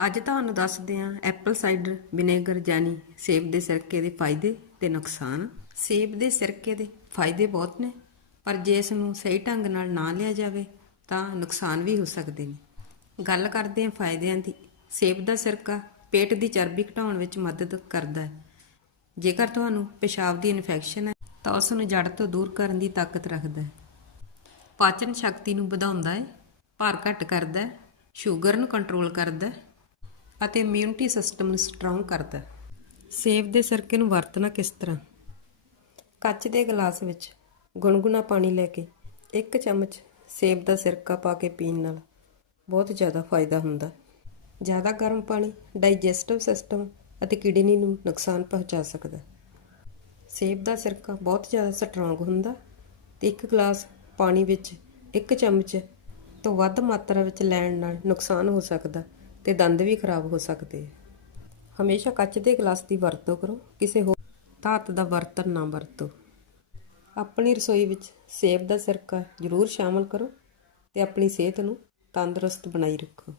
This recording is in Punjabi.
ਅੱਜ ਤੁਹਾਨੂੰ ਦੱਸਦੇ ਹਾਂ ਐਪਲ ਸਾਈਡਰ ਵਿਨੇਗਰ ਯਾਨੀ ਸੇਬ ਦੇ ਸਿਰਕੇ ਦੇ ਫਾਇਦੇ ਤੇ ਨੁਕਸਾਨ। ਸੇਬ ਦੇ ਸਿਰਕੇ ਦੇ ਫਾਇਦੇ ਬਹੁਤ ਨੇ, ਪਰ ਜੇ ਇਸ ਨੂੰ ਸਹੀ ਢੰਗ ਨਾਲ ਨਾ ਲਿਆ ਜਾਵੇ ਤਾਂ ਨੁਕਸਾਨ ਵੀ ਹੋ ਸਕਦੇ ਨੇ। ਗੱਲ ਕਰਦੇ ਹਾਂ ਫਾਇਦਿਆਂ ਦੀ। ਸੇਬ ਦਾ ਸਿਰਕਾ ਪੇਟ ਦੀ ਚਰਬੀ ਘਟਾਉਣ ਵਿੱਚ ਮਦਦ ਕਰਦਾ ਹੈ। ਜੇਕਰ ਤੁਹਾਨੂੰ ਪਿਸ਼ਾਬ ਦੀ ਇਨਫੈਕਸ਼ਨ ਹੈ, ਤਾਂ ਉਸ ਨੂੰ ਜੜ ਤੋਂ ਦੂਰ ਕਰਨ ਦੀ ਤਾਕਤ ਰੱਖਦਾ ਹੈ। ਪਾਚਨ ਸ਼ਕਤੀ ਨੂੰ ਵਧਾਉਂਦਾ ਹੈ, ਭਾਰ ਘੱਟ ਕਰਦਾ ਹੈ ਸ਼ੂਗਰ ਨੂੰ ਕੰਟਰੋਲ ਕਰਦਾ ਹੈ ਅਤੇ ਇਮਿਊਨਿਟੀ ਸਿਸਟਮ ਨੂੰ ਸਟਰੋਂਗ ਕਰਦਾ ਹੈ। ਸੇਬ ਦੇ ਸਿਰਕੇ ਨੂੰ ਵਰਤਣਾ ਕਿਸ ਤਰ੍ਹਾਂ? ਕੱਚ ਦੇ ਗਲਾਸ ਵਿੱਚ ਗੁਨਗੁਨਾ ਪਾਣੀ ਲੈ ਕੇ ਇੱਕ ਚਮਚ ਸੇਬ ਦਾ ਸਿਰਕਾ ਪਾ ਕੇ ਪੀਣ ਨਾਲ ਬਹੁਤ ਜ਼ਿਆਦਾ ਫਾਇਦਾ ਹੁੰਦਾ ਜ਼ਿਆਦਾ ਗਰਮ ਪਾਣੀ ਡਾਈਜੈਸਟਿਵ ਸਿਸਟਮ ਅਤੇ ਕਿਡਨੀ ਨੂੰ ਨੁਕਸਾਨ ਪਹੁੰਚਾ ਸਕਦਾ ਹੈ। ਸੇਬ ਦਾ ਸਿਰਕਾ ਬਹੁਤ ਜ਼ਿਆਦਾ ਸਟਰੋਂਗ ਹੁੰਦਾ ਤੇ ਇੱਕ ਗਲਾਸ ਪਾਣੀ ਵਿੱਚ ਇੱਕ ਚਮਚ ਤੋਂ ਵੱਧ ਮਾਤਰਾ ਵਿੱਚ ਲੈਣ ਨਾਲ ਨੁਕਸਾਨ ਹੋ ਸਕਦਾ ਤੇ ਦੰਦ ਵੀ ਖਰਾਬ ਹੋ ਸਕਦੇ। ਹਮੇਸ਼ਾ ਕੱਚ ਦੇ ਗਲਾਸ ਦੀ ਵਰਤੋਂ ਕਰੋ, ਕਿਸੇ ਹੋਰ ਧਾਤ ਦਾ ਬਰਤਨ ਨਾ ਵਰਤੋ। ਆਪਣੀ ਰਸੋਈ ਵਿੱਚ ਸੇਬ ਦਾ ਸਿਰਕਾ ਜ਼ਰੂਰ ਸ਼ਾਮਲ ਕਰੋ ਤੇ ਆਪਣੀ ਸਿਹਤ ਨੂੰ ਤੰਦਰੁਸਤ ਬਣਾਈ ਰੱਖੋ।